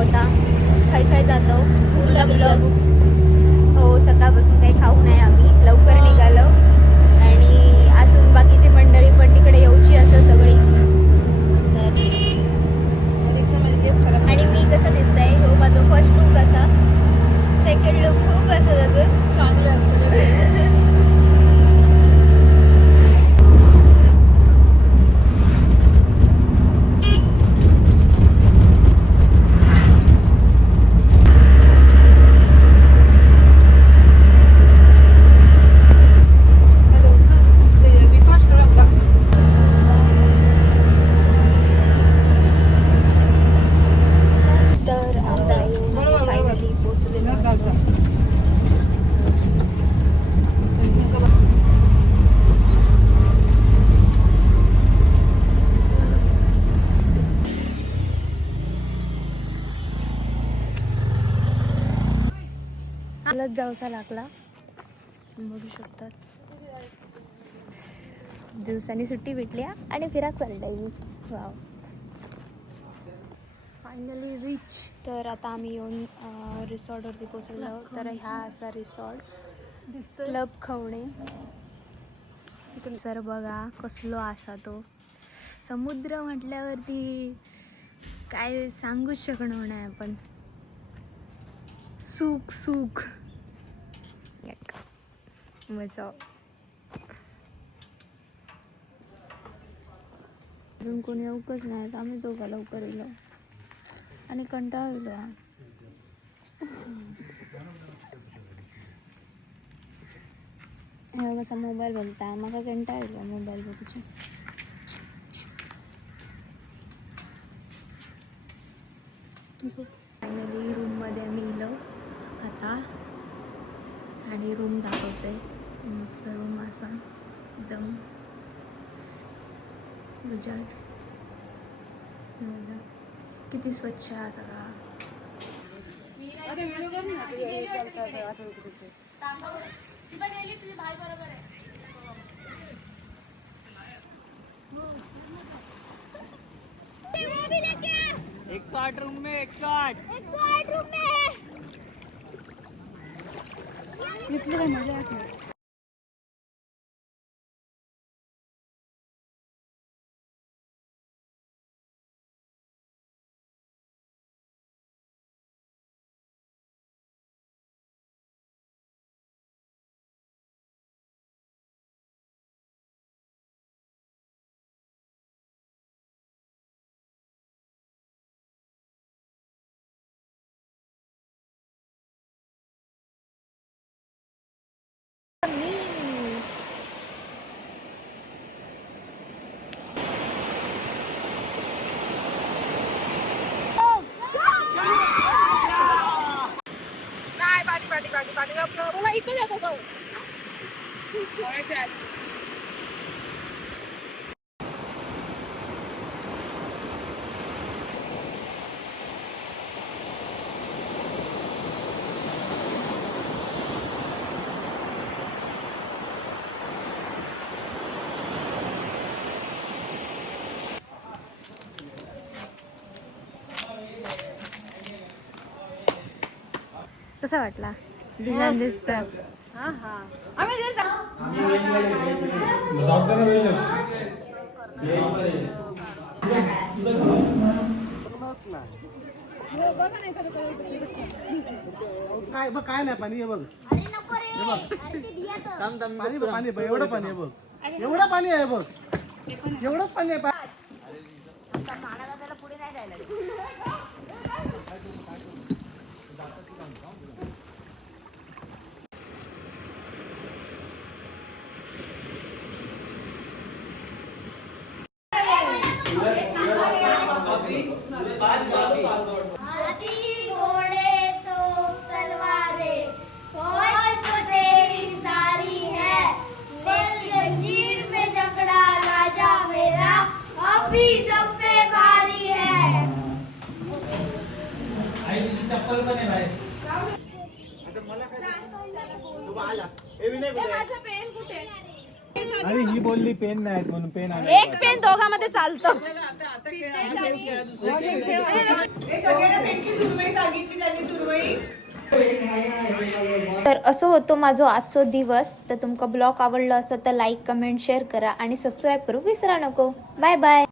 होता. खाय जातो हो, सकाळपासून काही खाऊ नये आम्ही लवकर निघालो आणि अजून बाकीची मंडळी पण तिकडे येऊची असं सगळी. तर आणि मी कसं दिसतंय हो माझं फर्स्ट लुक कसा, सेकंड लुक खूप असं अजून चांगले असतं. तर आता येऊन फायनली पोहोचलेलो असतो. चालत जाऊचा लागला, बघू शकतात. दिवसांनी सुट्टी भेटली आणि फिराक चाललाय मी. Wow, finally rich. तर आता आम्ही येऊन रिसॉर्टवरती पोहोचलो. तर ह्या असा रिसॉर्ट क्लब खवणे. सर बघा कसलो असा तो समुद्र म्हटल्यावरती काय सांगूच शकणार नाही आपण. सुख सुख मजा. अजून कोणी येऊकच नाही, आम्ही दोघा लवकर येलो आणि कंटाळा येलो. हे कसा मोबाईल बघता, मला कंटाळा येलो मोबाईल बघूचे. फायनली रूममध्ये आम्ही येलो आता आणि रूम दाखवते. मस्त रूम असा एकदम उजाड. किती स्वच्छ हा सगळा. रूम में 108 रूम में है. इतनी मजा आती है. मला इकडे जातो तो. कसा वाटला? डिझाईन दिसतं. हा हा आम्ही काय नाही पाणी बघ. पाणी एवढं पाणी आहे बघ. एवढं पाणी आहे बघ. एवढंच पाणी आहे. पुढे नाही जायला. चप्पल पण आहे बाहेर. आता मला काय पेन कुठे? अरे ही बोलली पेन नाही म्हणून पेन आले एक पेन दोघांमध्ये चालतं. तर असं होतो माझो आजचो दिवस. तर तुमका ब्लॉग आवडलो असता तर लाईक कमेंट शेअर करा आणि सबस्क्राईब करू विसरा नको. Bye bye.